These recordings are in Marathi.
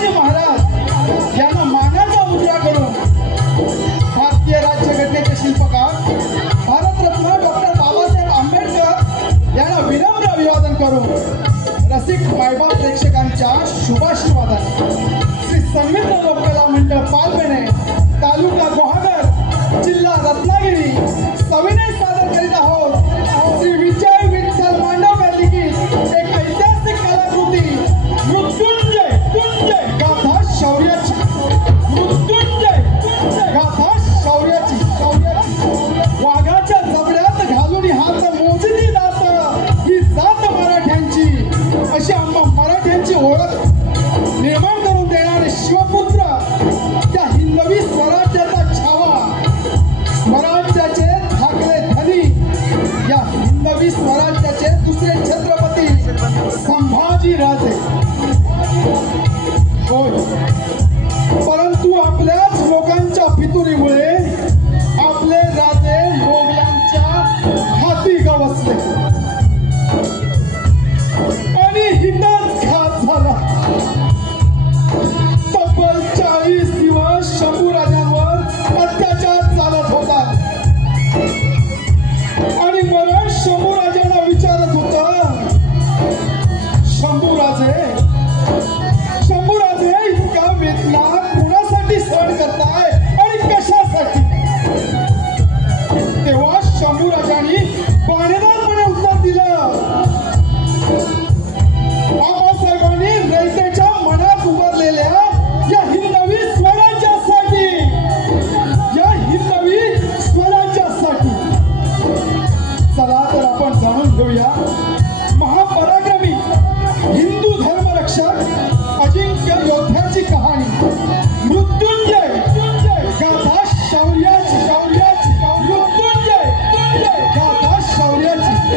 संभाजी महाराज यांना मानाचा मुद्रा करून भारतीय राज्यघटनेचे शिल्पकार भारतरत्न डॉक्टर बाबासाहेब आंबेडकर यांना विनम्र अभिवादन करून रसिक मायबाप प्रेक्षकांच्या शुभाशीर्वादाने श्री सन्मित्र लोककला मंडळ पालपेणे तालुका गुहागर जिल्हा रत्नागिरी सविनय सादर करीत आहोत श्री विजय विठ्ठल मांडवकर लिखित एक ऐतिहासिक कलाकृती मृत्युंजय गाथा शौर्याची मृत्युंजय गाथा शौर्याची वाघाच्या जबड्यात घालून हात मोजली जात ही जात मराठ्यांची अशी आम्हा मराठ्यांची ओळख निर्माण करून देणारे शिवपुत्र त्या हिंदवी स्वराज्याचा छावा स्वराज्याचे धाकले धनी या हिंदवी स्वराज्याचे दुसरे छत्रपती संभाजी राजे होय परंतु आपल्याच लोकांच्या फितुरीमुळे आपले राजे मोगलांच्या हाती गवसले आणि हिताच घात झाला तब्बल 40 दिवस शंभूराजांवर अत्याचार चालत होता आणि मरण शंभूराजांना विचारत होता शंभूराजे इतका वेदना कुणासाठी सहन करताय आणि कशासाठी तेव्हा शंभूराजांनी बाणेदारपणे उत्तर दिलं बाबासाहेबांनी रयतेच्या मनात उभारलेल्या या हिंदवी स्वराज्यासाठी चला तर आपण जाणून घेऊया महापराक्रमी हिंदू धर्मरक्षक अजिंक्य योद्ध्याची कहाणी मृत्युंजय गाथा शौर्याची मृत्युंजय गाथा शौर्याची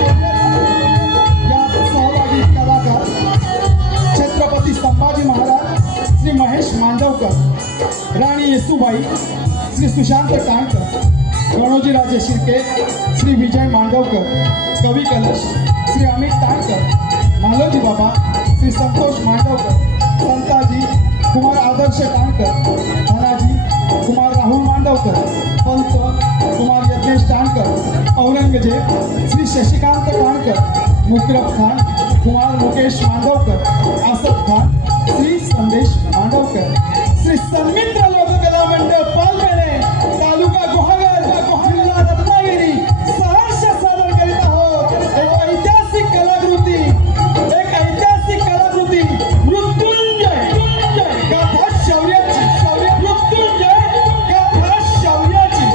यात सहभागी कलाकार छत्रपती संभाजी महाराज श्री महेश मांडवकर राणी येसूबाई श्री सुशांत काणकर गणोजीराजे शिर्के श्री विजय मांडवकर कवी कलश श्री अमित ताणकर मालोजी बाबा श्री संतोष मांडवकर संताजी कुमार आदर्श टाणकर धनाजी कुमार राहुल मांडवकर पंत कुमार यज्ञेश टाणकर औरंगजेब श्री शशिकांत टाणकर मुकरब खान कुमार मुकेश मांडवकर आसफ खान श्री संदेश मांडवकर श्री सन्मित्र लोककला मंडळ पालपेणे तालुका गुहागर जिल्हा रत्नागिरी सहर्ष सादर करीत आहोत एक ऐतिहासिक कलाकृती मृत्युंजय गाथा शौर्याची मृत्युंजय गाथा शौर्याची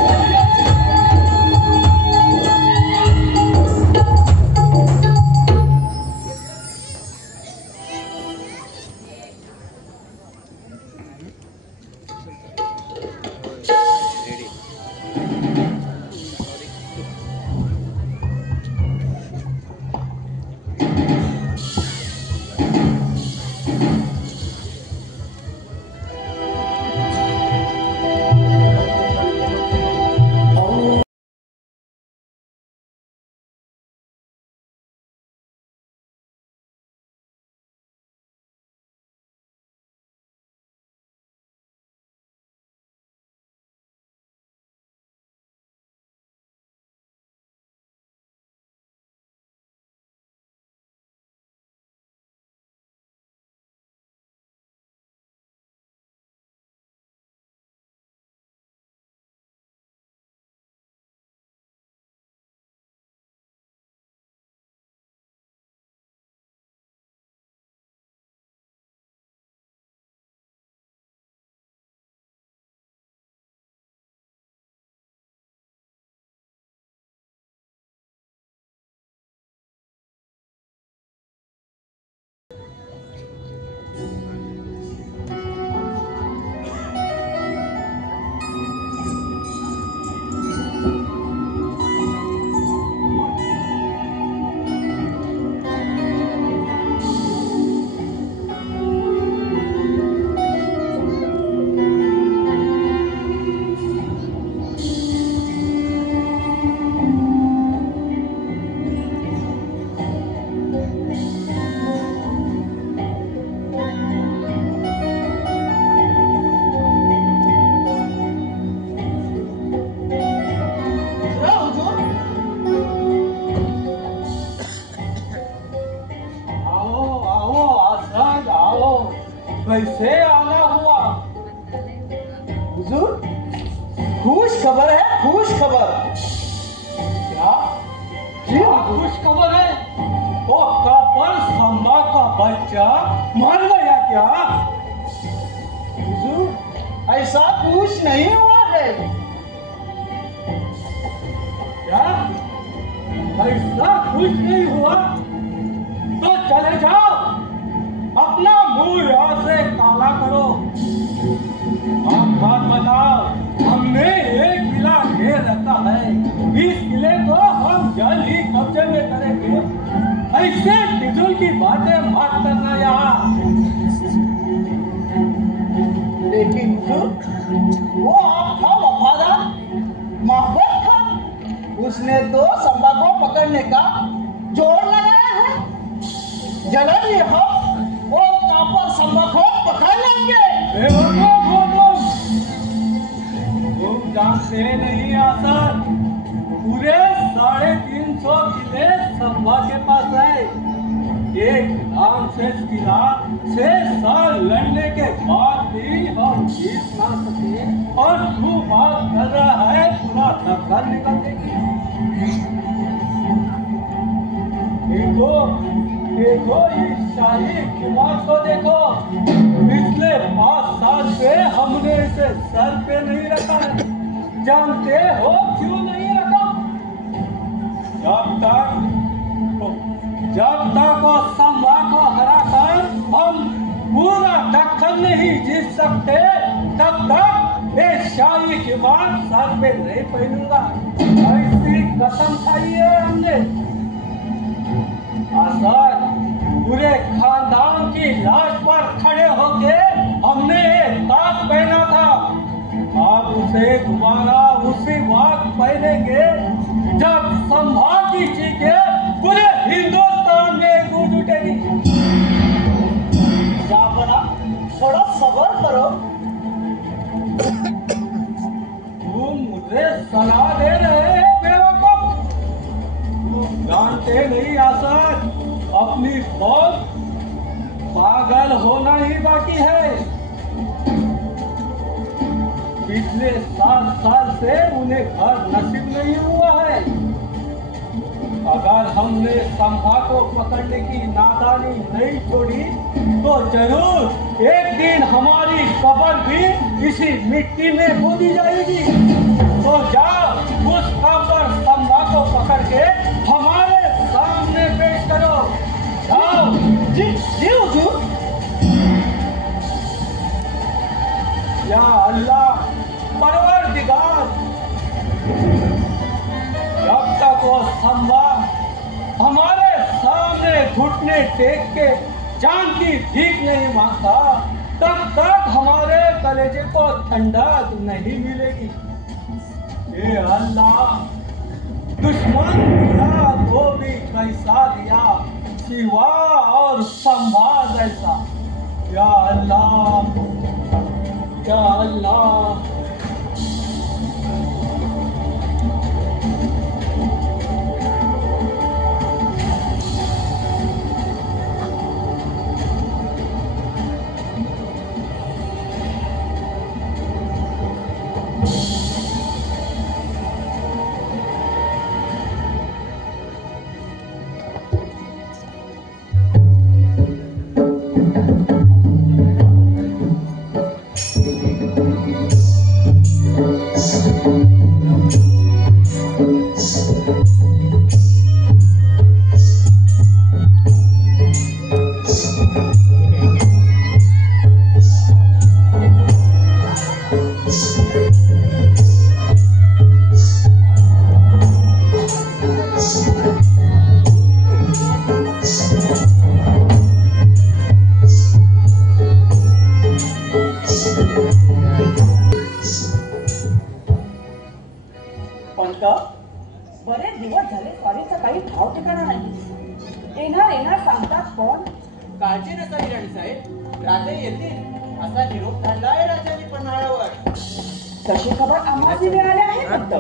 कैसे आना हुआ? हुजूर, खुश खबर है, खुश खबर। क्या? क्या खुश खबर है? वो कपल संभा का बच्चा मर गया क्या? हुजूर, ऐसा कुछ नहीं हुआ है। क्या? ऐसा कुछ नहीं हुआ? तो चले जाओ, अपना मुंह यहाँ से काला करो। आप बात बताओ, हमने एक किला घेर रखा है, इस किले को हम जल्द ही कब्जे में करेंगे। ऐसे फिजूल की बातें मत करना यहाँ। लेकिन हुजूर, वो आपका वफादार महबूब था, उसने तो संभा को पकड़ने का जोर लगाया है। जल्द ही हम वो कापर संभा को पकड़ लेंगे। तुम जानते नहीं आसर, पूरे 350 किले संभा के पास है। एक नाम से किला 6 साल लड़ने के बाद भी हम जीत ना सके, और तू बात कर रहा है पूरा दखल निकल देगी। देखो देखो इस शाही किला को देखो, पिछले 5 साल से हमने इसे सर पे नहीं रखा है। जानते हो क्यों नहीं रखा? जब तक वो संभा को हराकर हम पूरा दक्कन नहीं जीत सकते, तब तक ये शाही की बात सर पे नहीं पहनूंगा। ऐसी कसम खाई है हमने। आसर, पूरे खानदान की लाश पर खड़े होके हमने एक ताज पहना था। आप उसे दोबारा उसी वक्त पहनेंगे जब संभा की चीखें पूरे हिंदुस्तान में गूंज उठेगी। क्या बना, थोड़ा सब्र करो। तुम मुझे सलाह दे रहे हैं बेवकूफ? तुम जानते नहीं आसर, अपनी फौज पागल होना ही बाकी है। पिछले 7 साल से उन्हें घर नसीब नहीं हुआ है। अगर हमने संभा को पकड़ने की नादानी नहीं छोड़ी, तो जरूर एक दिन हमारी कब्र भी इसी मिट्टी में खोदी जाएगी। तो जाओ, उस कब्र संभा को पकड़ के हमारे सामने पेश करो। जाओ। जी जी हुजूर। या अल्लाह परवरदिगार, जब तक वो संभा हमारे सामने घुटने टेक के जान की भीख नहीं मांगता, तब तक हमारे कलेजे को ठंडक नहीं मिलेगी। ये अल्लाह, दुश्मन दिया तो भी कैसा दिया, सिवा और संभा जैसा। या अल्लाह, या अल्लाह। बरेच दिवस झाले स्वारीचा काही ठाव ठिकाणा नाही. येणार येणार सांगतात कोण? काळजी नसावी राणी साहेब, राजे येतील असा निरोप धाडलाय राजाने पन्हाळ्यावर. तशी खबर आम्हाला मिळाली आहे फक्त.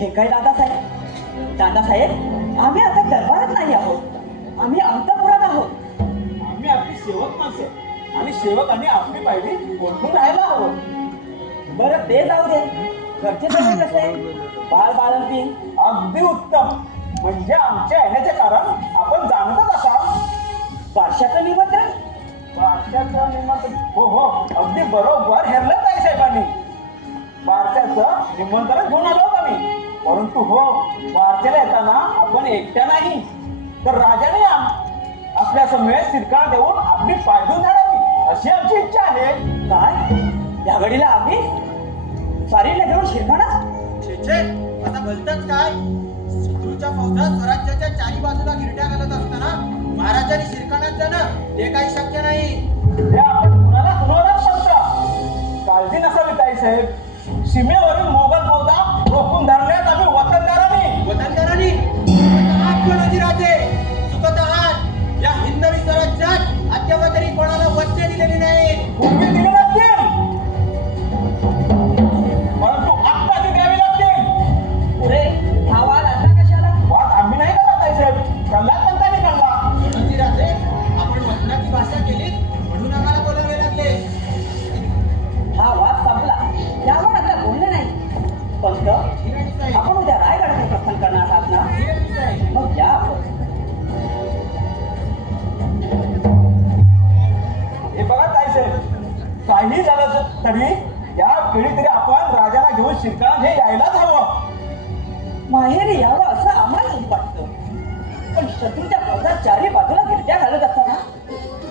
हे काय दादासाहेब, आम्ही आता दरबारात नाही आहोत, आम्ही अंतपुरात आहोत. आम्ही आपली सेवक माणसं आणि सेवकांनी आपली पायरी ओळखून राहायला हवं. बरं ते जाऊ दे, घरचे सगळे कसे, बाळंतीण? अगदी उत्तम. म्हणजे आमच्या येण्याचे कारण आपण जाणतच असाल. बारशाचं निमंत्रण? बारशाचं निमंत्रण? हो हो, अगदी बरोबर हेरलं ताई साहेबांनी. बारशाचं निमंत्रण घेऊन आलो होतो मी. परंतु हो, बारशाला येताना आपण एकट्या नाही तर राजाने आपल्या समवेत शिरकाळ देऊन आपली पायधून धाडावी अशी आमची इच्छा आहे. काय या घडीला आम्ही सारीला घेऊन शिरकाणा? छे, आता बोलतच काय? शत्रूच्या फौजात स्वराज्याच्या चारी बाजूला गिरट्या घालत असताना महाराजांनी शिरकाणात जाणं हे काही शक्य नाही. हे आपण कुणाला कुणालाच म्हणता. काळजी नसावी ताई साहेब. सीमेवरील मोगल फौजा रोखून धरल्यात आम्ही वतनदारांनी. राजे चुकत आहात. या हिंदवी स्वराज्यात अद्याप तरी कोणाला वचने दिलेली नाही. पूर्वी दिली नसतील, परंतु आता ती द्यावी लागतील. पुरे हा वाद आता कशाला? वाद आम्ही नाही कळला ताई साहेब, कल्ला पंतांनी कळला. राजे, आपण वचनाची भाषा केली म्हणून आम्हाला बोलावे लागले. हा वाद संपला, त्यावर आता बोलणे नाही. पंत, आपण उद्या रायगडाचे प्रस्थान करणार आहात ना? मग या आपण. हे बघा ताई साहेब, काही झालं तरी या वेळी तरी आपण राजाला घेऊन शिरकाण हे यायलाच हवं. माहेरी यावं असं आम्हालाही वाटतं, पण शत्रूच्या फौजात चारी बाजूला गिरट्या घालत असताना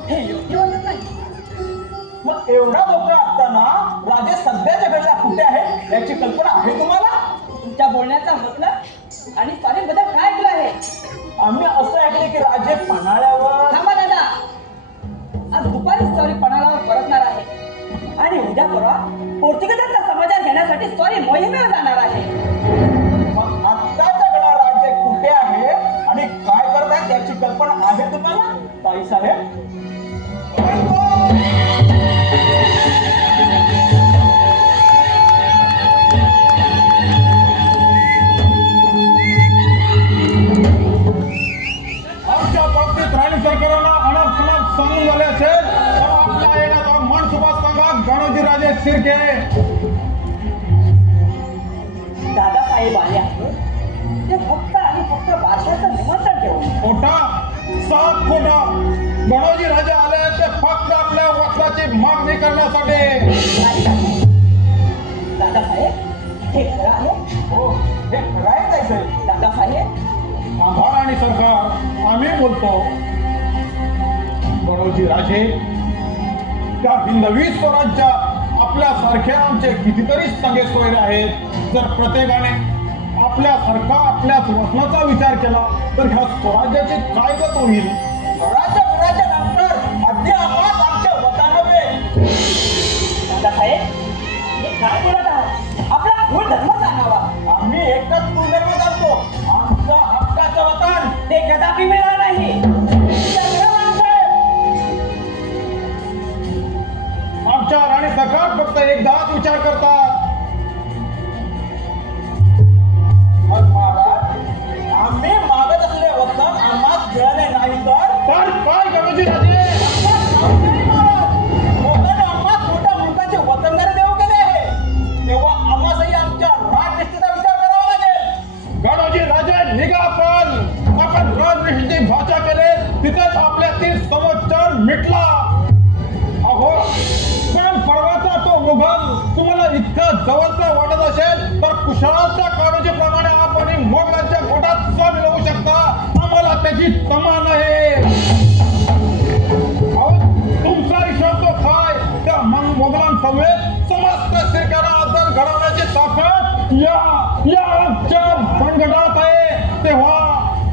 हे योग्य वाटत नाही. मग एवढा धोका असताना राजे सध्याच्या घडीला कुठे आहे याची कल्पना आहे तुम्हाला? तुमच्या बोलण्याचा मतलब आणि सारे बद्दल काय ऐकलं आहे? आम्ही असं ऐकले की राजे पन्हाळ्यावर. थांबा दादा, आज दुपारी स्वारी पन्हाळ्यावर परतणार आहे आणि उद्या परवा पोर्तुगीजांचा समाचार घेण्यासाठी स्वारी मोहिमेवर जाणार आहे. मग आत्ताच्या घडा राजे कुठे आहे आणि काय करत आहेत याची कल्पना आहे तुम्हाला ताई साहेब? आमच्या बाबतीत राणी सरकारांना अनाप शनाप सांगून झाले असेल तर आपल्या येण्याचा मनसुबा सांगा गणोजी राजे शिर्के. दादासाहेब आले आहेत, ते फक्त आणि फक्त बादशाचं निमंत्रण घेऊन. खोटा, सात खोटा. गणोजी राजे आले ते फक्त आपल्या वस्त्राची मागणी करण्यासाठी. दादासाहेब, हे खरं आहे? हो, हे खरं आहे ताई साहेब. दादासाहेब, आभार आणि सरकार, आम्ही बोलतो. गणोजी राजे, त्या हिंदवी स्वराज्यात आपल्यासारखे आमचे कितीतरी संघे सोयरे आहेत. जर प्रत्येकाने आपल्यासारखा आपल्याच वचनाचा विचार केला तर ह्या स्वराज्याची काय गत होईल? स्वराज्य गुणाच्या नंतर अद्य आम्हाला आमच्या वतन हवे. दादासाहेब, हे काय बोलत आहात? आपला मूळ धर्म सांगावा. आम्ही एकच पूर्णत्व जाणतो, आमचं हक्काचं वतन. ते कदापि मिळणार नाही. आमच्या राणी सरकार फक्त एकदाच विचार करतात. मग महाराज, आम्ही मागत असलेले वतन आम्हाला मिळाले नाही तर काय गणोजी राजे? वतन आम्हाला छोट्या मुलगाचे वतनदारी देऊ केले आहे, तेव्हा आम्हालाही आमच्या राजनिष्ठेचा विचार करावा लागेल. गणोजी राजे, निघा. आपण राजनिष्ठेची भाषा केले तिथेच आपल्यातील समोच्चार मिटला. अहो, पण परवाचा तो मुघल तुम्हाला इतका जवळचा वाटत असेल तर कुशाळाच्या काळजीप्रमाणे आपण मोगलांच्या गोटात सामील होऊ शकता. आम्हाला त्याची तमा नाही. अहो, तुमचा हिशोब तो काय? त्या मोगलांसमवेत समस्त शिरकाला अद्दल घडवण्याची ताकद या आमच्या मनगटात आहे. तेव्हा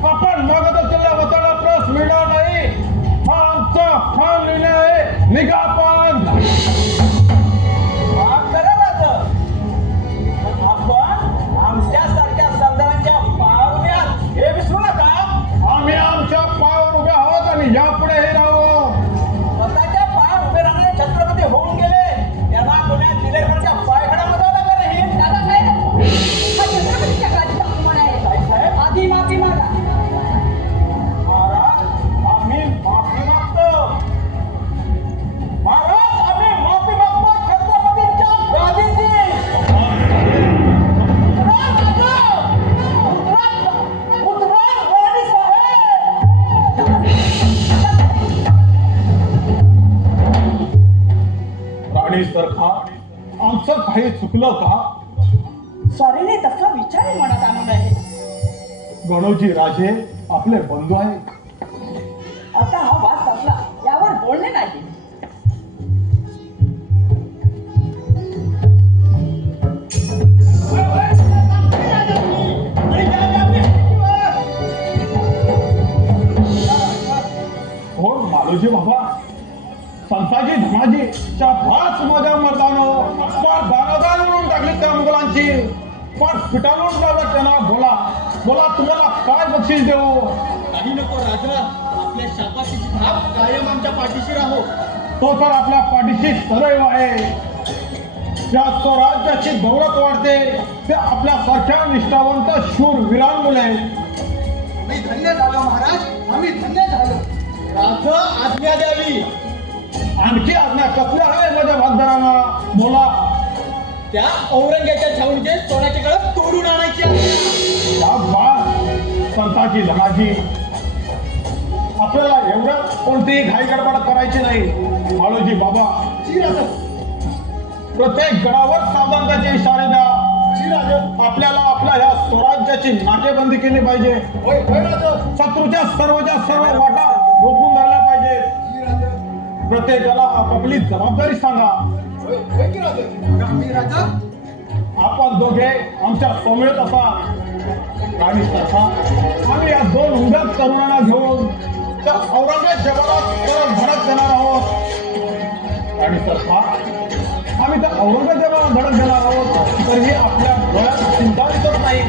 आपण मागत असलेल्या वतनाला प्रस मिळणार नाही. हा आमचा ठाम निर्णय आहे. निघा आपण. आपण आमच्यासारख्या सरदारांच्या पायावर उभ्यात हे विसरू नका. आम्ही आमच्या पायावर उभे आहोत आणि यापुढेही राहू. स्वतःच्या पायावर उभे राहणारे छत्रपती होऊन गेले, त्यांना कोण्या दिलेरच्या पायघड्यामध्ये लागलं नाही. दादासाहेब, काही चुकलं का? स्वारीने तसा विचारही मनात आणू नये. गणोजी राजे आपले बंधू आहेत. आता हा वाद संपला, यावर बोलणे नाही. कोण मालोजी बाबा? संताजी धनाजी च्या भाच मध्ये मर्दानं दानोदान म्हणून टाकली त्या मुघलांची. पण पिटाळून लावलं त्यांना. बोला बोला, तुम्हाला काय बक्षीस देऊ? काही नको राजा, आपल्या शाबासकीची थाप कायम आमच्या पाठीशी राहो. तो तर आपल्या पाठीशी सदैव आहे. ज्या स्वराज्याची दौलत वाढते ते आपल्यासारख्या निष्ठावंत शूर वीरांमुळे. आम्ही धन्य झालो महाराज, आम्ही धन्य झालो. राजा आज्ञा द्यावी. आणखी आज्ञा कसल्या आहे माझ्या भागदारांना? बोला. त्या औरंग्याच्या छावणीचे सोन्याचे कळप तोडून आणायची आहे. या बात संताजी धनाजी, आपल्याला एवढं कोणतीही घाई गडबड करायची नाही. मालोजी बाबा, प्रत्येक गडावर सावधानतेचे इशारे द्या. आपल्याला आपल्या ह्या स्वराज्याची नाकेबंदी केली पाहिजे. शत्रूच्या सर्वच्या सर्व वाटा रोखून धरल्या पाहिजे. प्रत्येकाला आपापली जबाबदारी सांगा. राजा, आपण दोघे आमच्या सौम्यत असा आणि तसा आम्ही या दोन उद्यात तरुणांना घेऊन त्या औरंगजेबाला परत धडक देणार आहोत. आणि तसा आम्ही त्या औरंगजेबाला धडक देणार आहोत. तरीही आपल्या डोळ्यात चिंता दिसत नाही.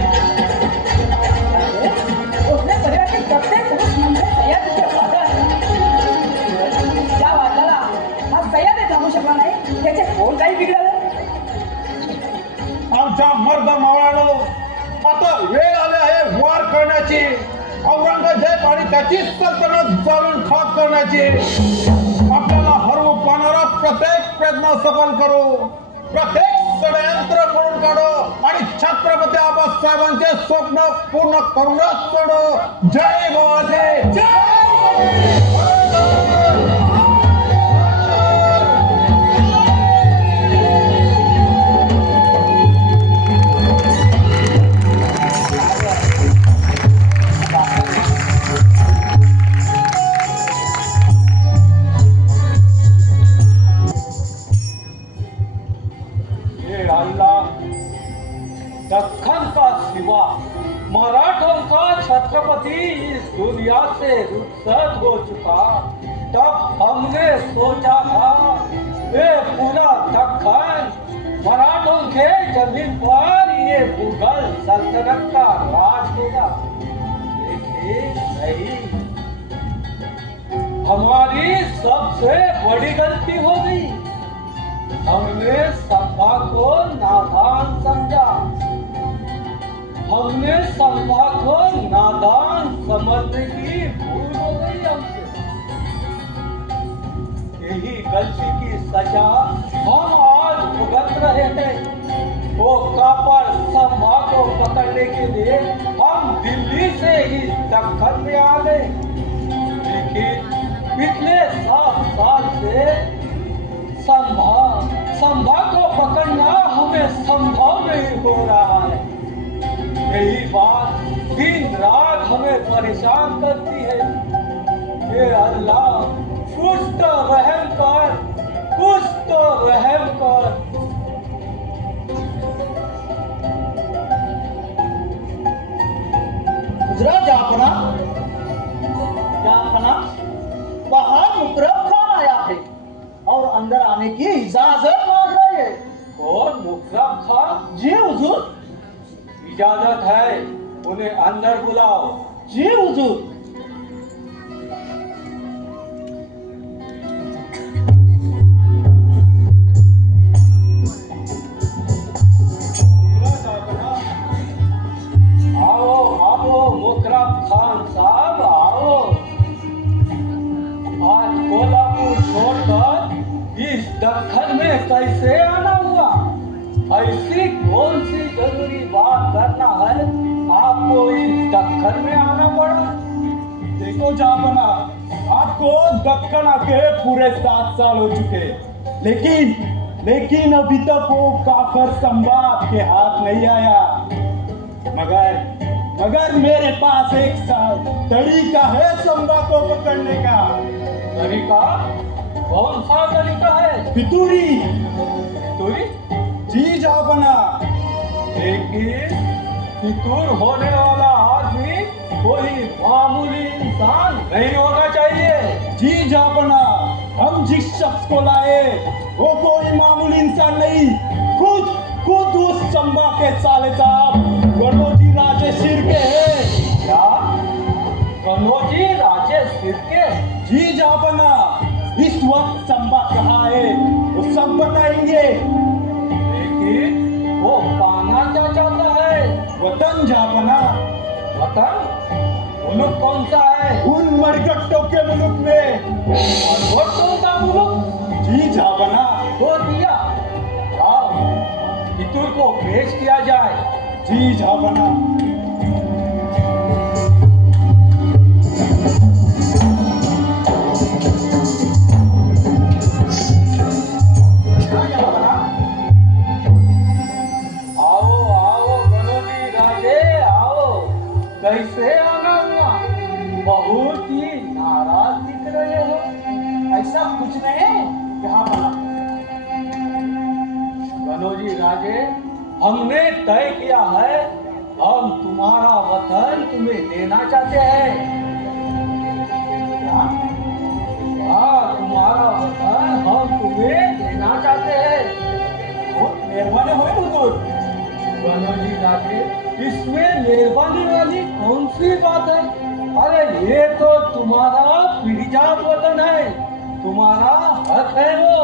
उसने परिवारातील प्रत्येक पुरुष म्हणजे सह्याद्रीचे वादळ आहे. ज्या वादळाला हा सह्याद्री थांबू शकला नाही, त्याचे कोण काही बिघडलं. आमच्या मर्द मावळानो, आता वेळ आली आहे वार करण्याची. औरंगजेब आणि त्याची सल्तनत जाळून खाक करण्याची. आपल्याला हरवू पाहणारा प्रत्येक प्रयत्न सफल करू. प्रत्येक षडयंत्र करून काढू आणि छत्रपती आबासाहेबांचे स्वप्न पूर्ण करूनच सोडू. जय भवानी, जय. दक्कन का सिवा मराठों का छत्रपति इस दुनिया से रुखसत हो चुका. तब हमने सोचा था ये पूरा दक्कन मराठों के जमीन पर ये मुगल सल्तनत का राज होगा. लेकिन नहीं, हमारी सबसे बड़ी गलती हो गई. हमने संभा को नादान समझा. हमने संभा को नादान समझने की भूल हो गई हमसे. यही गलती की सजा हम आज भुगत रहे थे. वो कापर संभा को पकड़ने के लिए हम दिल्ली से ही दक्कन में आ गए. लेकिन पिछले 7 साल से संभा को पकड़ना हमें संभव नहीं हो रहा है. यही बात दिन रात हमें परेशान करती है. हे अल्लाह, कुछ तो रहम कर, कुछ तो रहम कर. गुजरा जाफना, बाहर मुकरब खान आया है और अंदर आने की इजाजत मांग रहे हैं. कौन? मुकरब खान? जी हुजूर. इजाजत है, उन्हें अंदर बुलाओ. जी हुजूर. आओ आओ मुकरब खान साहब, आओ. आज कोल्हापुर छोड़कर इस दक्कन में कैसे आना हुआ? ऐसी कौन सी जरूरी बात करना है आपको इस दक्कन में आना पड़ा? देखो जापना, आपको दक्कन आके पूरे 7 साल हो चुके, लेकिन लेकिन अभी तक वो काफर संभा आपके हाथ नहीं आया। मगर मेरे पास एक तरीका है संभा को पकड़ने का। तरीका? कौन सा तरीका है? फितूरी। फितूरी? जी जापना। लेकिन फितूर होने वाला आदमी कोई मामूली इंसान नहीं होना चाहिए। जी जापना, हम जिस शख्स को लाए वो कोई मामूली इंसान नहीं, खुद उस चंबा के साले साहब गणोजी राजे शिर्के हैं। क्या? गणोजी राजे शिर्के? जी जापना, इस वक्त चंबा कहाँ है वो सब बताएंगे। लेकिन वो पाना क्या चाहता है? वतन जापना। वतन? मुल्क कौन सा है? उन मरकट्टों के मुल्क में। और वो कौन सा मुल्क? जी जापना। वो दिया। आओ फितूर को पेश किया जाए। जी जापना। कैसे आना हुआ? बहुत ही नाराज दिख रहे हो। ऐसा कुछ नहीं यहाँ बना। गणोजी राजे, हमने तय किया है हम तुम्हारा वतन तुम्हें देना चाहते हैं। हाँ, तुम्हारा वतन हम तुम्हें देना चाहते हैं। बहुत मेहरबानी हुई हुजूर। गणोजी राजे, इसमें मेहरबानी वाली कौन सी बात है? अरे ये तो तुम्हारा पीढ़ीजात वतन है, तुम्हारा हक है वो।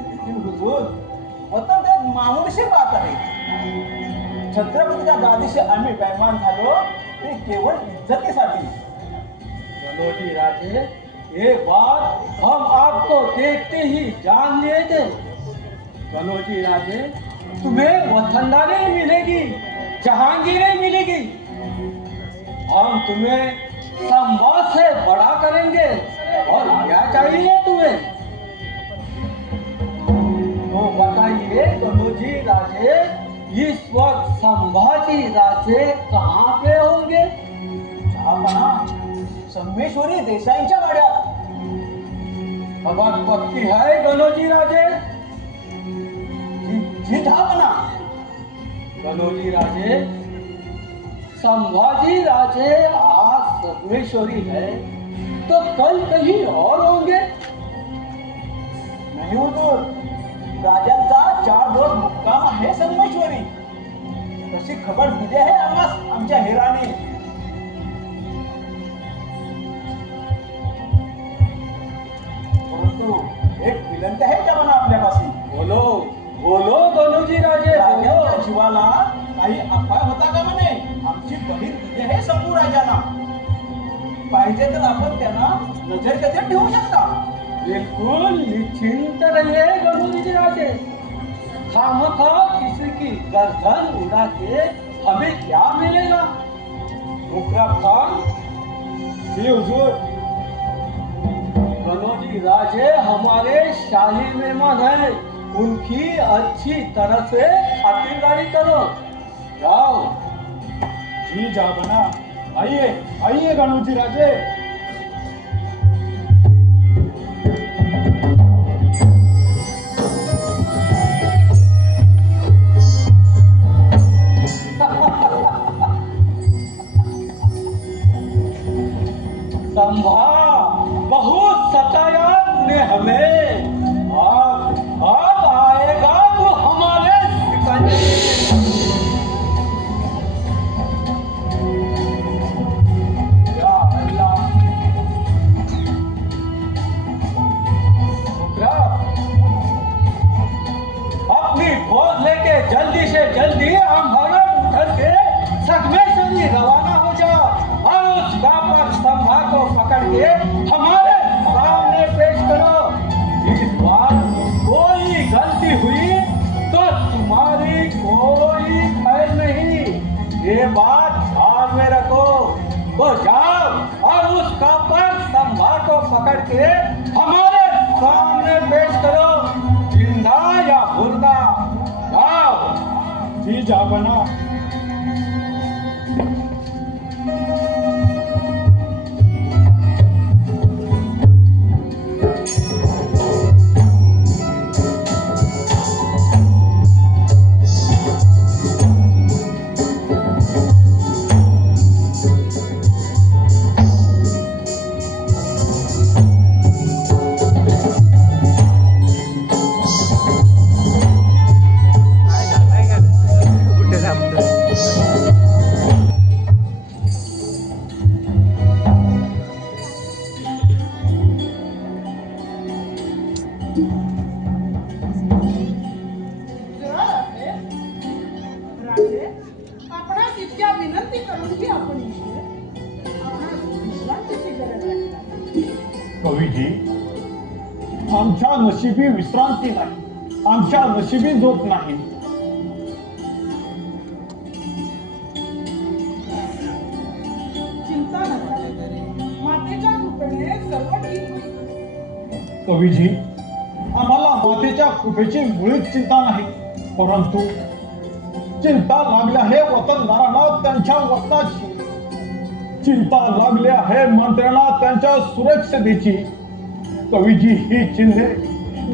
लेकिन हुजूर, वतन तो एक मामूली सी बात आहे। छत्रपतीच्या गादीशी आम्ही बेईमान झालो ते केवळ इज्जतीसाठी। गणोजी राजे, ये बात हम आपको देखते ही जान लिए थे। गणोजी राजे, तुम्हें वतनदारी मिलेगी, जहांगीरें मिलेगी। हम तुम्हें संभा से बड़ा करेंगे और क्या चाहिए तुम्हें? तो बताइए गणोजी राजे, इस वक्त संभाजी राजे कहाँ पे होंगे? आपणा संगमेश्वरी देसाईंच्या वाड्यात। खबर पक्की है गणोजी राजे? जी आपणा। गणोजी राजे, संभाजी राजे आज संगमेश्वरी है तो कल कहीं और होंगे? नाही हुजूर, राजांचा 4 रोज मुक्काम आहे संगमेश्वरी, तशी खबर दिली आहे आम्हास आमच्या हेराने। परंतु एक विनंती आहे जवाना आपल्यापाशी। बोलो बोलो गणोजी राजे, राजांच्या बोलो। जीवाला काही अपाय होता का म्हणे? आमची बहीण दिली आहे शंभू राजांना, पाहिजे तर आपण त्यांना नजरगजर ठेवू शकता। बिल्कुल निश्चिंत रहिए गणोजी राजे, खामखा किसी की गर्दन उड़ा के हमें क्या मिलेगा? मुकरब खान। जी हुजूर। गणोजी राजे हमारे शाही मेहमान हैं, उनकी अच्छी तरह से खातिरदारी करो। जाओ। जी जापना। आइए आइए गणोजी राजे। संभा बहुत सताया ने हमें, अब आएगा तो हमारे सिकंजे। या अल्लाह। अपनी फौज लेके जल्दी से जल्दी हम भगत उठर के संगमेश्वरी रवाना हो जाओ और उस कापर संभा को पकड़ के हमारे सामने पेश करो। इस बार कोई गलती हुई तो तुम्हारी कोई खैर नहीं, ये बात ध्यान में रखो। तो जाओ और उस कापर संभा को पकड़ के हमारे सामने पेश करो जिंदा या मुर्दा। जाओ जी जाबना। राजे आपणास इतक्या विनंती करूनही आपण इथे आपणास विश्रांतीची गरज आहे। कवीजी, आमच्या नशिबी विश्रांती नाही, आमच्या नशिबी झोप नाही। चिंता नका, मातेच्या कृपेने सर्व ठीक होईल। कवीजी, आम्हाला मातेच्या कृपेची मुळीच चिंता नाही, परंतु चिंता लागल्या हे वतनदारांना त्यांच्या वतनाची, चिंता लागली आहे मंत्र्यांना त्यांच्या सुरक्षतेची। कवीजी, ही चिन्हे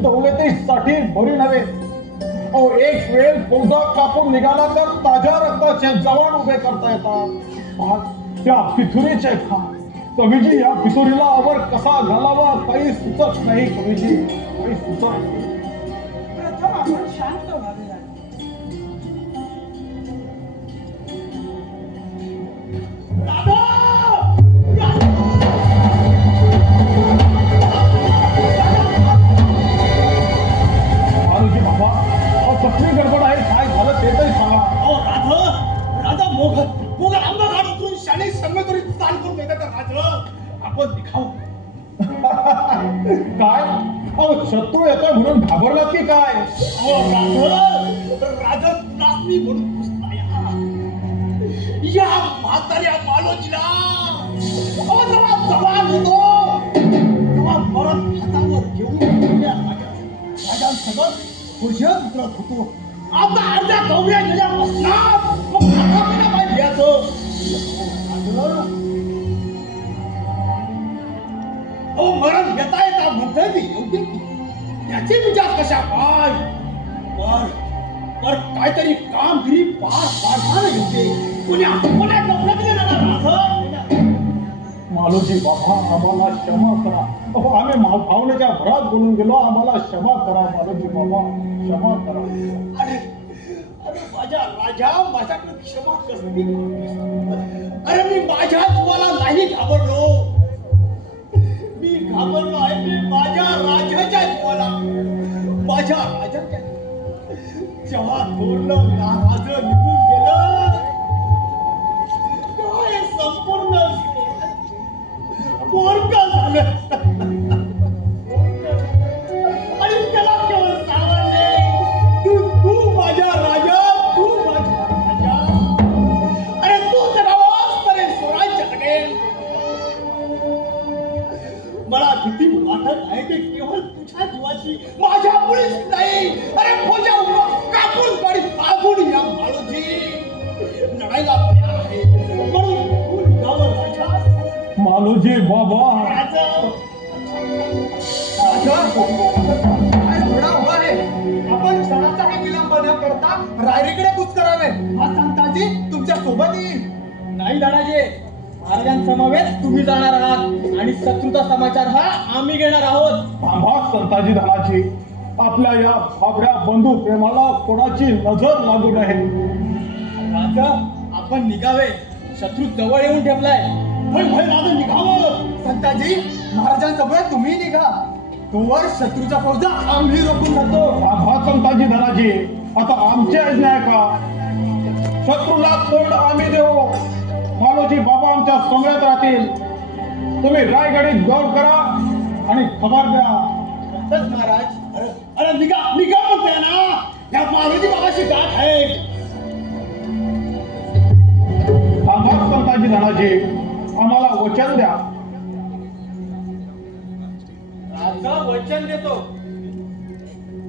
दौलतीसाठी बरी नव्हे। अहो, एक वेळ फौजा कापून निघाला तर ताज्या रक्ताचे जवान उभे करता येतात। आज त्या पिथुरीचे खान। कवीजी, या पितुरीला अवर कसा घालावा काही सुचत नाही। कवीजी, काही सुचत नाही। प्रथम आपण शांत व्हावे लागेल। मारुजी बाबा, कसली गडबड आहे? काय झालं ते तरी सांगा। राजा मोगल अंगाघाट उतरून शाने सर्वतरी चाल करून येतात राजा। आपण दिखाव काय? अहो, शत्रू येतोय म्हणून घाबरलात की काय? राजा नाचणी म्हणून पुसला या म्हाताऱ्या मालोजीला जेव्हा जवान होतो तेव्हा मरण हातावर घेऊन राजांसमोर भुजन उतरत होतो। आता अर्ध्या गवऱ्या गेल्या बसणार काय घ्यायचं? मरण घेता येता म्हणतोय मी योग्य त्याची विचार कशा काय पर काहीतरी कामगिरी पार पाडताना योग्य कोण्या डोक्यात राजा। मालोजी बाबा, आम्हाला क्षमा करा। अहो, आम्ही भावनेच्या भरात बोलून गेलो, आम्हाला क्षमा करा। मालोजी बाबा, क्षमा करा। अरे माझ्या राजा, माझ्याकडे क्षमा कसली? अरे मी माझ्या जीवाला नाही घाबरलो, मी घाबरलो आहे मी माझ्या राजाच्या जीवाला। माझ्या राजाच्या जेव्हा थोरलं राज निघून गेलं तेव्हा हे संपूर्ण पोरकं झालं आणि त्याला केवळ सावरले तू माझ्या राजा, तू माझ्या राजा। अरे तू तर अवस्थेने स्वराज्याकडे मला किती वाटत आहे ते केवळ तुझ्या जीवाची, माझ्या मुळीच नाही। अरे फौजा कापून काढी आगून या माळोजी लढायला तयार आहे म्हणून तू निघावं राजा। मालोजी बाबा, राजा काय घोडा उभा आहे? आपण क्षणाचाही विलंब न करता रायरीकडे कूच करावे। हा संताजी तुमच्या सोबत येईल। नाही दादाजी, महाराजांसमवेत तुम्ही जाणार आहात आणि शत्रूचा समाचार हा आम्ही घेणार आहोत। थांबा संताजी धनाजी, आपल्या या फाबड्या बंधू प्रेमाला कोणाची नजर लागू नये। राजा, आपण निघावे, शत्रू जवळ येऊन ठेपलाय। भय राजा, निघावं। संताजी, महाराजांसोबत तुम्ही निघा, तोवर शत्रूचा फौजा आम्ही रोखून जातो। थांबा संताजी धनाजी, आता आमची आज्ञा आहे का? शत्रूला तोंड आम्ही देऊ, मालोजी बाबा आमच्या समेत राहतील। तुम्ही रायगडीत गौर करा आणि खबर द्या। महाराज, अरे निघा म्हणतोय ना, या मालोजी बाबाची गाठ आहे। थांबा संताजी धनाजी, आम्हाला वचन द्या। राजा वचन देतो.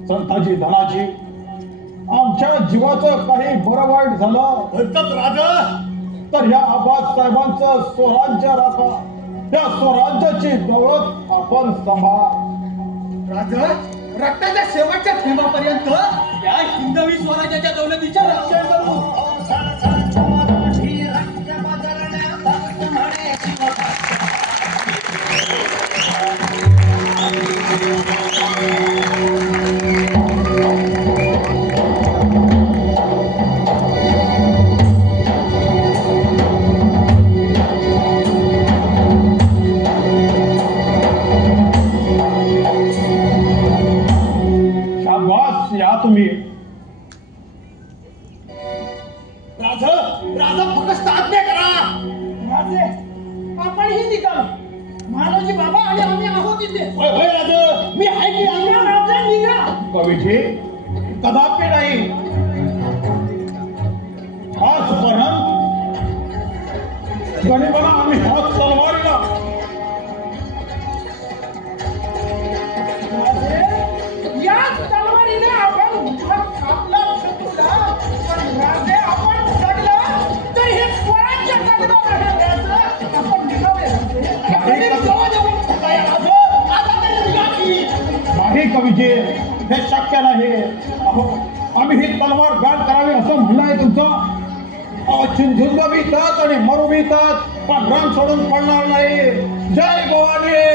संताजी धनाजी, आमच्या जीवाचं काही बरं वाईट झालं भलतंच राजा. तर या आबाद साहेबांचं स्वराज्य राखा. त्या स्वराज्याची दौलत आपण सांभाळ. राजा, रक्ताच्या शेवटच्या थेंबापर्यंत या हिंदवी स्वराज्याच्या दौलतीचे रक्षण करू. शाबास, या तुम्ही. राजा, राजा फक्त आज्ञा करा. राजे, आपण ही निघालो. महाराजी बाबा आणि आम्ही आहोत इथे. होय होय राजा, मी आहे की निघा राजे, निघा. कवीजी, कदापि नाही. आजपर्यंत गणिबाला आम्ही हात तलवारीला. राजे, याच तलवारीने आपण आपला शत्रूला. पण राजे, आपण जगलं तर हे स्वराज्य जगणार आहे. राजे, आपण निघावे राजे. आपण जवळ जाऊन काय राजे, आता तरी निघा की. नाही कवीजी, हे शक्य नाही. अहो, आम्ही ही तलवार गाड करावी असं म्हणणं आहे तुमचं. चिंधुंग बी येतात आणि मरू बी येतात, पण रण सोडून पडणार नाही. जय भवानी.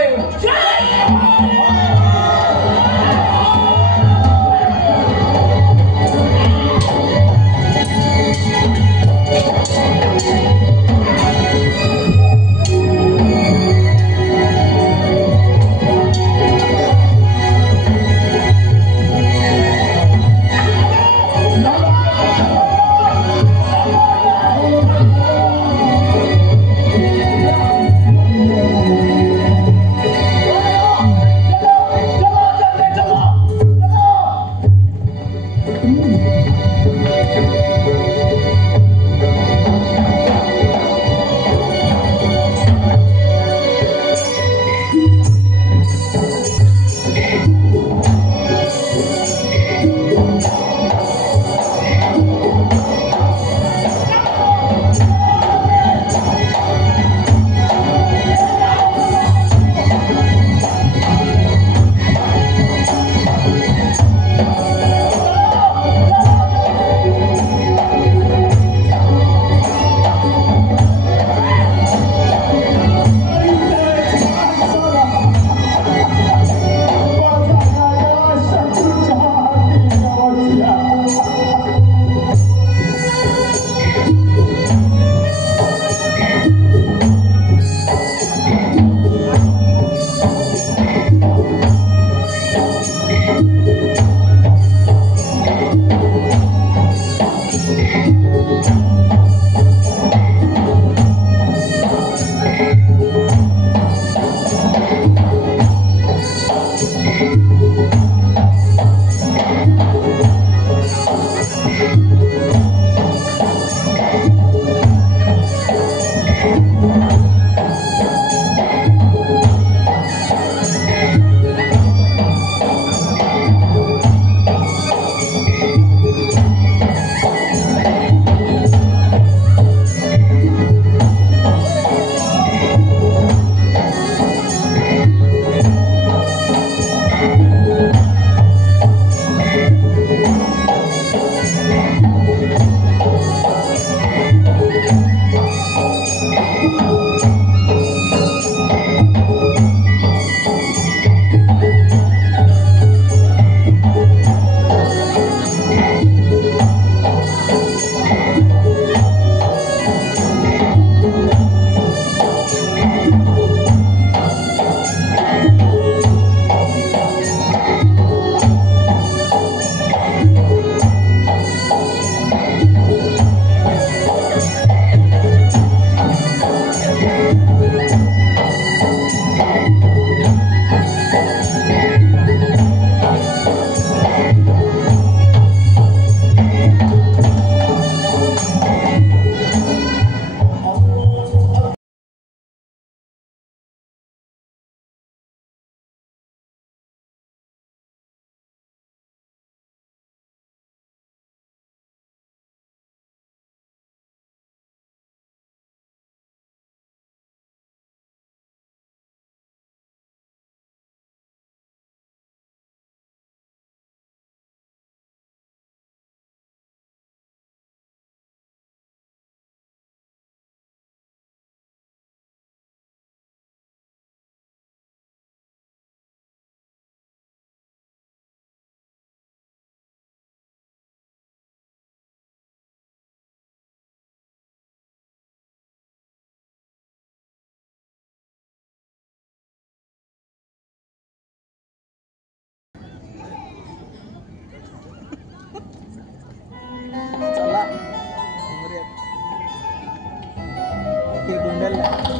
करूया.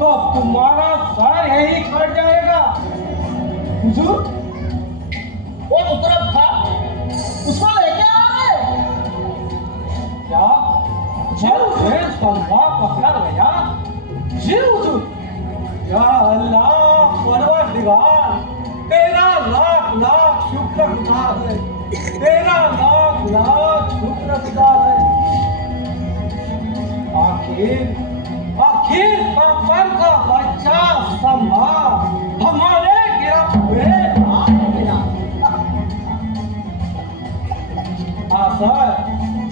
तो तुम्हारा सर यही कट जाएगा. हुजूर, वो मुतरफ था, उसको लेके आ रहे. क्या जब तलवा पकड़ा गया? जी हुजूर. या अल्लाह परवरदिगार, तेरा लाख लाख शुक्रगुजार है, तेरा लाख लाख शुक्रगुजार है. आखिर कफर का बच्चा संभा हमारे गिरफ्त में आ गया.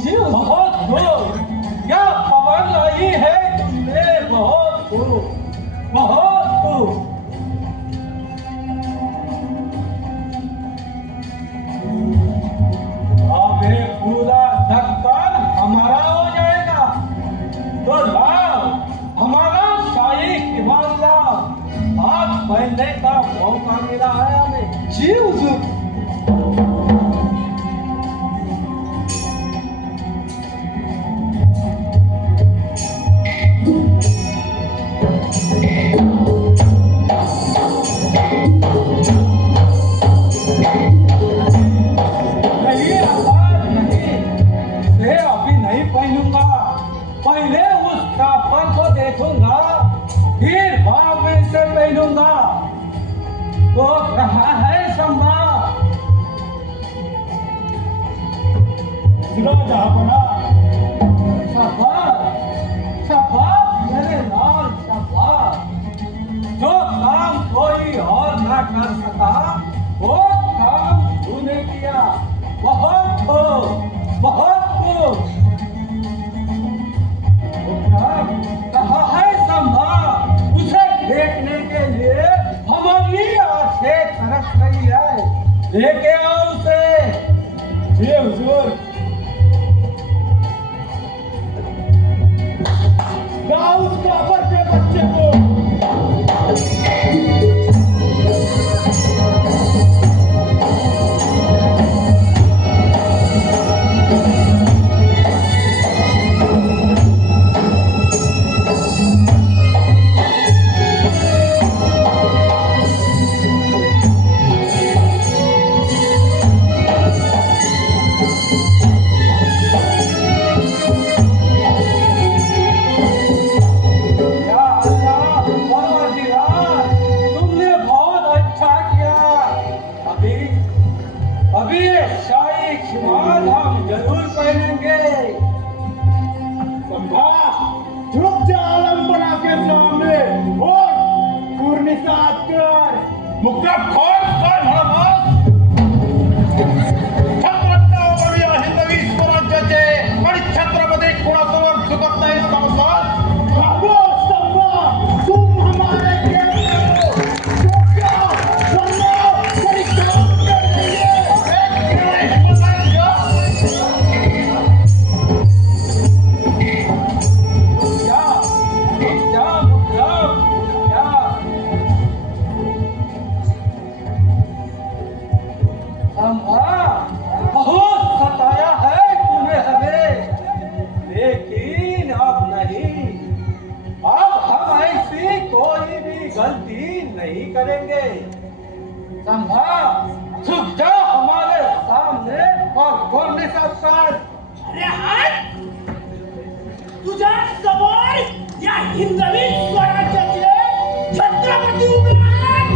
जी बहुत दूर क्या खबर लाई है तुमने? बहुत दूर, बहुत दूर. अब ये पूरा दक्कन हमारा हो जाएगा. तो लाओ हमारा शाही किबाला हाथ पहनने का मौका मिला है हमें. जी हुजूर. नहीं आजाद नहीं, इसे अभी नहीं पहनूंगा. पहले उस काफर को देखूंगा, फिर बाद में इसे पहनूंगा. तो कहाँ है संभा? जहापना शाबाश, शाबाश मेरे लाल, शाबाश. जो काम कोई और ना कर सका वो काम तूने किया. बहुत खूब, बहुत खूब. कहा है संभा? उसे देखने के लिए हमारी आंखें तरस रही है. लेके आओ उसे. जी हुजूर. लाओ उस काफर के बच्चे को. अभी ये शाही शिमाल हम जरूर पहनेंगे. संभा झुक जा आलम बना के सामने और पूर्णिसात कर. मुकरब खोल कर हरमास. छत्रपती या हिंदवी स्वराज्याचे आणि छत्रपती कोणासमोर झुकत नाही संसार. बाबू संभा तुम हमारे बहुत सताया है तूने हमें, लेकिन अब नहीं. अब हम ऐसी कोई भी गलती नहीं करेंगे. संभा झुक जा हमारे सामने और बोलने का कर. अरे हाय, तुझ्या समोर या हिंदवी स्वराज्याचे छत्रपती उभे आहेत.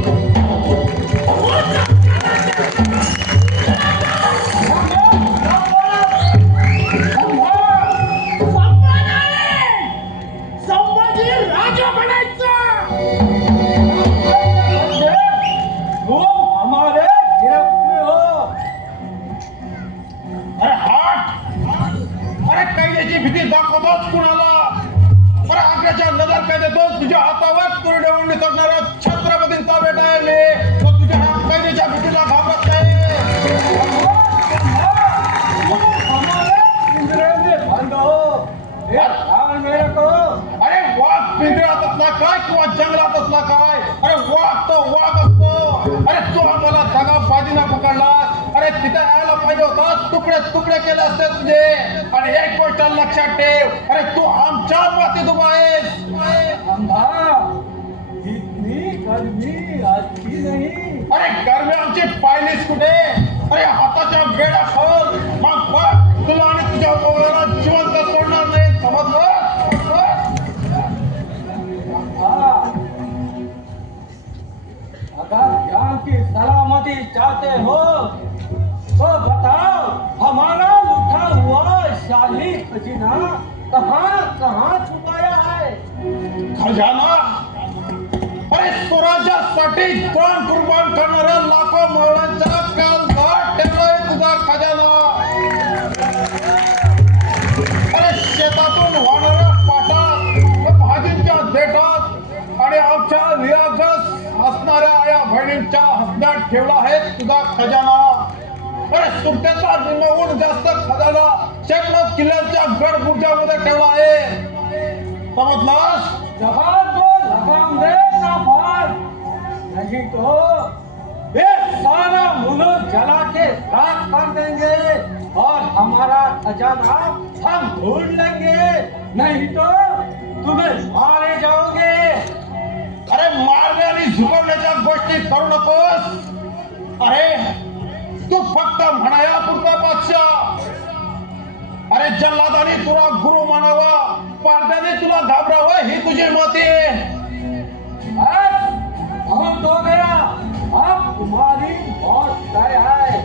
तिथे यायला पाहिजे होता, तुकडे तुकडे केले असते तुझे. आणि एक गोष्ट लक्षात ठेव, अरे तू आमच्या मातीत उभा आहेस. इतनी गर्मी आजची नाही. अरे गर्मी आमची पाहिलीच कुठे? अरे हाताच्या बेड्या खोल, मग बघ तुला आणि तुझ्या मुलाला जिवंत सोडणार नाही, समजलं? अगर जान की सलामती चाहते हो तो बताओ, हमारा लूटा हुआ शाही खजीना कहाँ कहाँ छुपाया है? खजाना? अरे स्वराज्यासाठी प्राण कुर्बान करणाऱ्या लाखो मुलांच्या काळजात ठेवलाय तुझा खजाना. अरे शेतातून वाहणाऱ्या पाटात, भाजींच्या देठात आणि आमच्या रियागस असणाऱ्या आया बहिणींच्या हसण्यात ठेवला आहे तुझा खजाना. अरे सुट्ट्याचा निम्म्याहून जास्त खजाना शेकडो किल्ल्यांच्या गड बुर्जामध्ये ठेवला आहे, समजलास? जवाब को लगाम दे ना भाग, नहीं तो ये सारा मुल्क जला के राख कर देंगे और हमारा खजाना हम ढूंढ लेंगे, नहीं तो तुम्हें मारे जाओगे. अरे मारणे आणि झुकवण्याच्या गोष्टी करू नकोस. अरे तू फक्त म्हणाया पुरता बादशाह. अरे जल्लादाने तुला गुरु मानावा, पारद्याने तुला घाबरावं ही तुझी मती आहे. बहुत हो गया, अब तुम्हारी मौत तय है.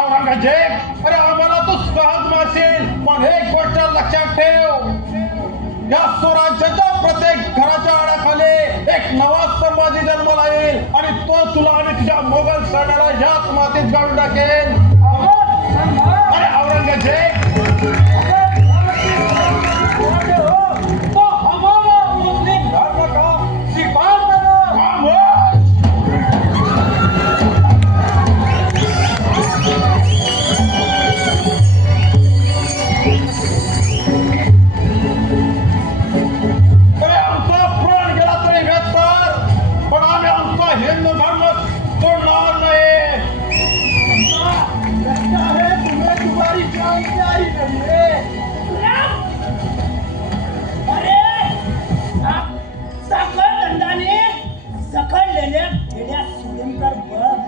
औरंगजेब, अरे आम्हाला तू सहज मारशील, पण एक गोष्ट लक्षात ठेव, या स्वराज्याच्या प्रत्येक घराच्या आडाखाली एक नवा संभाजी जन्माला येईल आणि तो तुला आणि तुझ्या मोगल सैन्याला ह्याच मातीत गाडून टाकेल. अरे औरंगजेब, तो हमारा मुस्लिम धर्म का स्वीकार करो. अरे आमचा प्राण गेला तरी बेहतर, पण आम्ही आमचा हिंदू धर्म सोडणार नाही. लगता है तुम्हें तुम्हारी जान प्यारी नहीं है. अरे साखर दंडाने जखडलेल्या खेड्या सोडून कर बघ,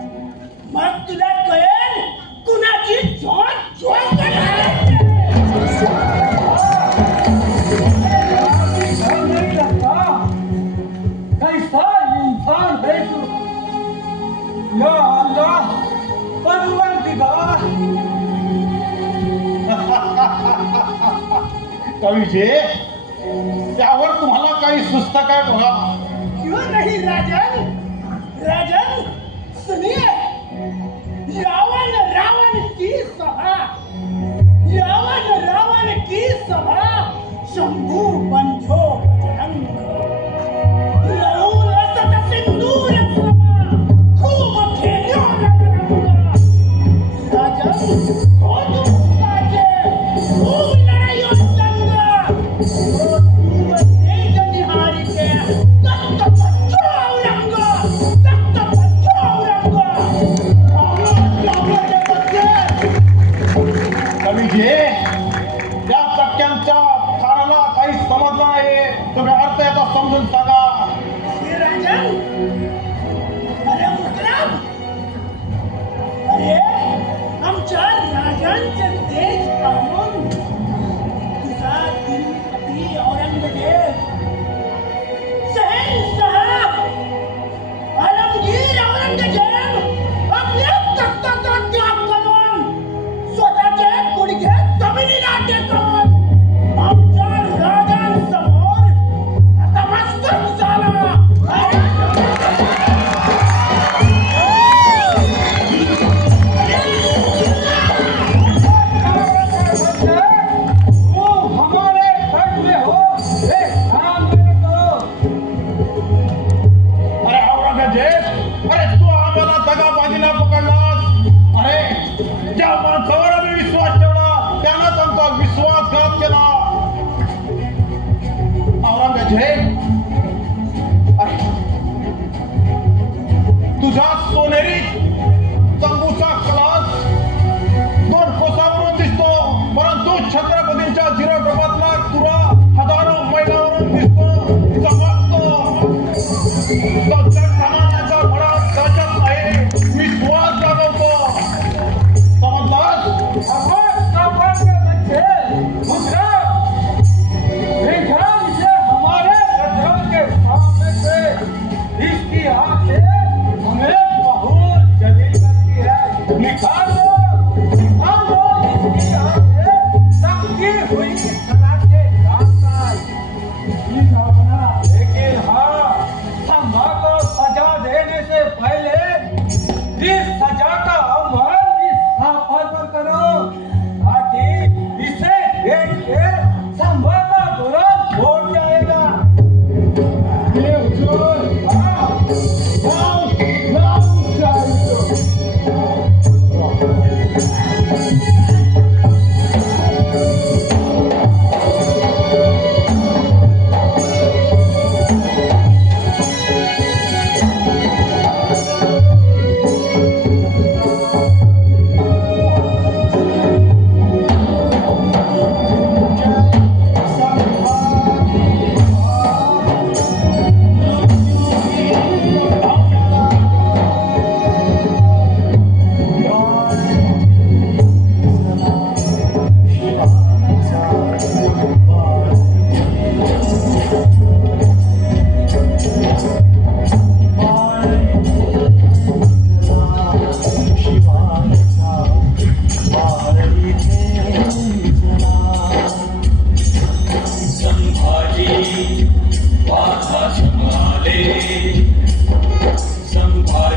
मग तुला कळेल कुणाची झोप झोप नहीं लगता कैसा इंसान है तू. या अल्लाह, परवरदिगार. कवीचे त्यावर तुम्हाला काही सुस्त काय बघा. क्यों नहीं राजन? राजन सुनिए, यावन रावण की सभा, यावन रावण की सभा, शंभू पंचो बजरंग, लहू रसत सिंदूर सभा, खूब खेल्यो रणरंग. राजन हो तुम साजे, खूब लड़ाइयो संग, हो तुम तेज निहारी के, तख्त पंचो औरंग, तख्त पंचो औरंग.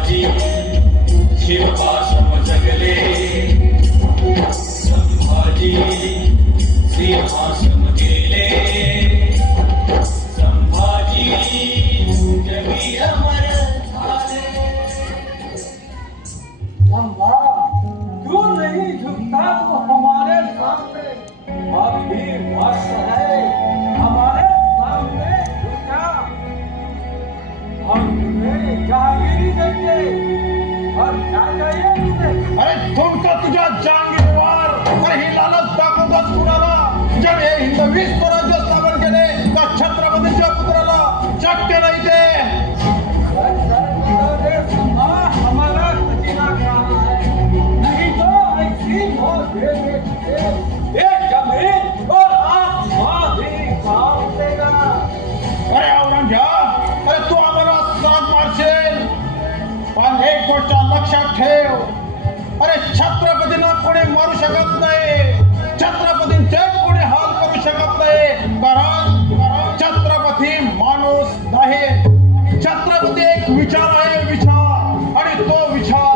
संभाजी शिवपाशम जगले संभाजी सिंहासम गेले संभाजी जगी अमर झाले संभा क्यों नहीं झुकता तो हमारे सामने अभी वक्त है हमारे सामने झुका हम तुम्हें जहांगीरी देंगे और क्या चाहिए तुम्हें अरे तुमका तुझ्या जांगीरवार काही लालच दाखवतोस कुणाला ज्याने हिंदवी स्वराज्य स्थापन केले त्या छत्रपतीच्या पुत्राला शक्य नाही ते संभा हमारा खजीना कहाँ है नहीं तो ऐसी मौत दे देते ये जमीन और आसमान भी काम देगा अरे औरंगजेब अरे तू आम्हाला साथ मारशील पण एक गोष्ट लक्षात ठेव अरे छत्रपतींना कोणी मारू शकत नाही छत्रपतींचे कोणी हाल करू शकत नाही कारण छत्रपती माणूस नाही छत्रपती एक विचार आहे विचार आणि तो विचार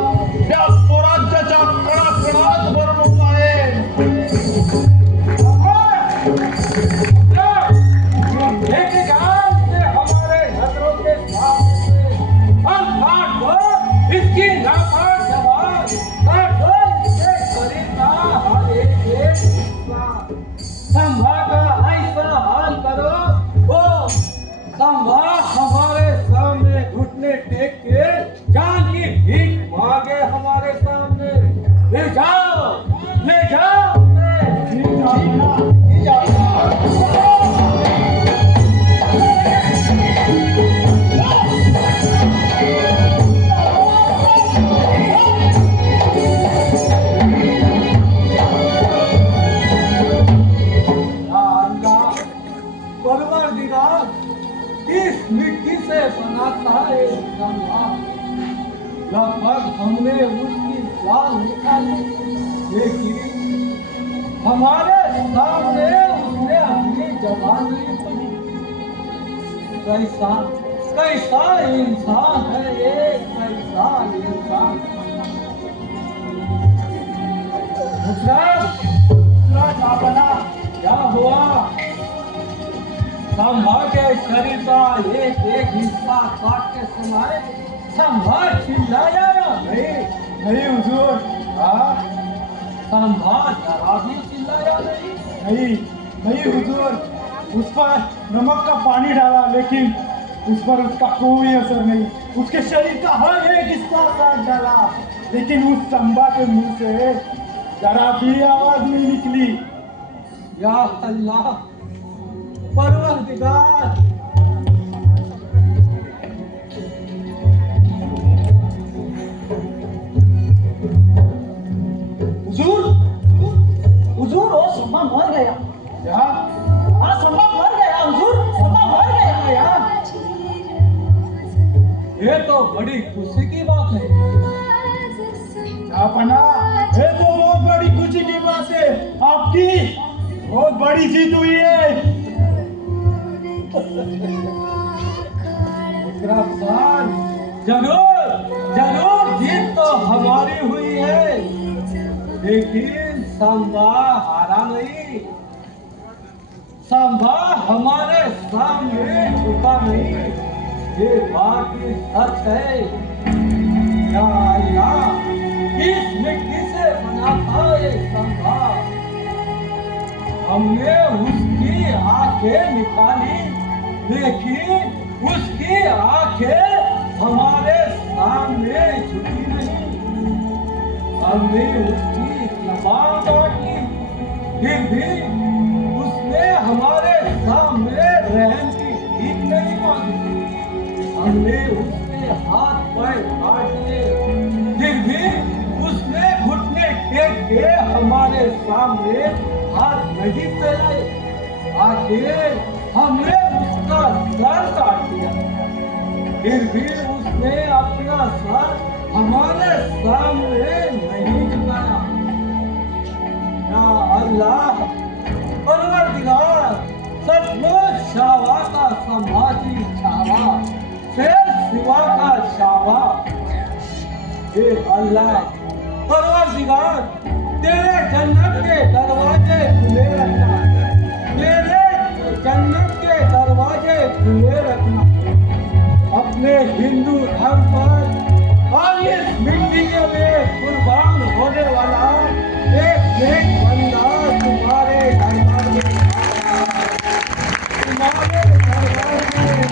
या स्वराज्याच्या कणाकणात भरपूर आहे इसकी नापाक जवाब इसके शरीर का हर एक हिस्सा संभा का ऐसा हाल करो वो संभा हमारे सामने घुटने टेक के जान की भीख मांगे हमारे सामने ले जाओ इस मिट्टी से बनाता है संभा लगभग हमने उसकी जान निकाली लेकिन हमारे सामने उसने अपनी जबान नहीं बनी कैसा कैसा इंसान है ये कैसा इंसान क्या बना क्या हुआ संभा के शरीर का एक एक हिस्सा काट के सुनाए संभा चिल्लाया नहीं हुजूर संभा जरा भी चिल्लाया नहीं हुजूर उस पर नमक का पानी डाला लेकिन उस पर उसका कोई असर नहीं उसके शरीर का हर एक हिस्सा काट डाला लेकिन उस संभा के मुंह से जरा भी आवाज नहीं निकली या अल्लाह परवरदिगार हुजूर वो संभा मर गया क्या हाँ संभा मर गया हुजूर संभा मर गया ये तो बड़ी खुशी की बात है अपना ये तो बहुत बड़ी खुशी की बात है आपकी बहुत बड़ी जीत हुई है जरूर जरूर जीत तो हमारी हुई है लेकिन संभा हारा नहीं संभा हमारे सामने झुका नहीं ये बात ही सच है या अल्लाह इस मिट्टी से बना था ये संभा हमने उसकी आंखें निकाली लेकिन उसकी आंखें हमारे सामने झुकी नहीं हमने उसकी जबान काटी फिर भी उसने हमारे सामने रहम की भीख नहीं मांगी हमने उसके हाथ पैर काट लिए फिर भी उसने घुटने टेक के हमारे सामने हाथ नहीं फैलाए आखिर हमने उसका सर काट दिया फिर भी उसने अपना सर हमारे सामने नहीं झुकाया या अल्लाह परवरदिगार सचमुच शावा का संभाजी छावा शेर शिवा का शावा हे अल्लाह परवरदिगार, तेरे जन्नत के दरवाजे खुले रखना, तेरे जन्नत के दरवाजे खुले रखना। अपने हिंदू धर्म पर और इस मिट्टी के लिए कुर्बान होने वाला एक नेक बंदा तुम्हारे दरबार में, तुम्हारे दरबार में।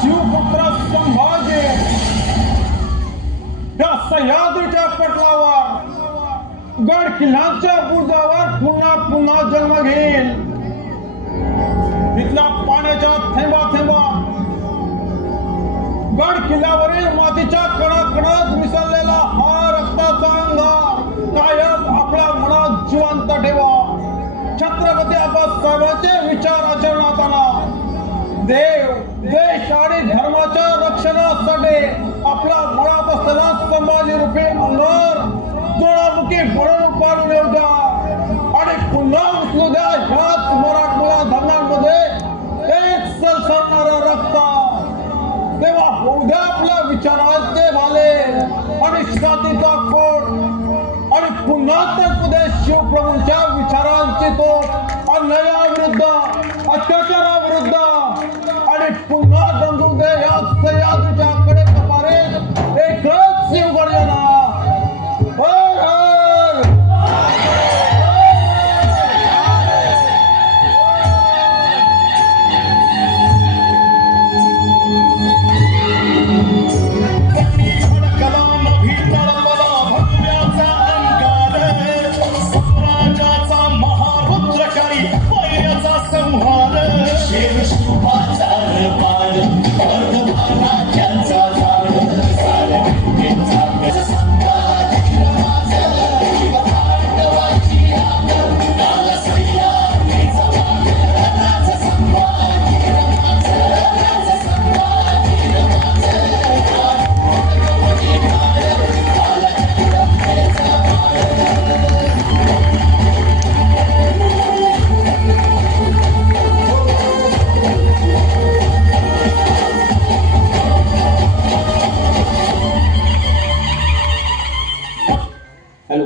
शिवपुत्र संभाजी या सह्याद्रीच्या पटलावर गड किल्ल्यांच्या बुरुजावर पुन्हा पुन्हा जन्म घेईल. तिथल्या पाण्याच्या थेंबा थेंबा गड किल्ल्यावरील मातीच्या कणाकणात मिसळलेला हा रक्ताचा अंगार कायम आपल्या मनात जिवंत ठेवा. छत्रपती आबासाहेबांचे विचार आचरणात आणा. देव, देश आणि धर्माच्या रक्षणासाठी आपल्या मनात असलेला संभाजी रूपी अंगार जोडामुखी म्हणून पाडून येऊ द्या आणि पुन्हा उचलू द्या ह्याच मराठमोळ्या धरणांमध्ये एक सळसळणारा रक्त. तेव्हा होऊ द्या आपल्या विचारांचे भाले आणि छातीचा कोट आणि पुन्हा तर पुढे शिवप्रभूंच्या विचारांची तोफ अन्यायाविरुद्ध, अत्याचाराविरुद्ध आणि पुन्हा दंडू दे या सह्याद्रीच्या कडे कपारे एकच शिवगर्जना. हर हर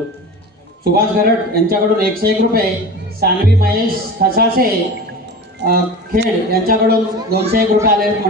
सुभाष गरड यांच्याकडून 101 रुपये, सानवी महेश खसासे खेड यांच्याकडून 201 रुपये आले.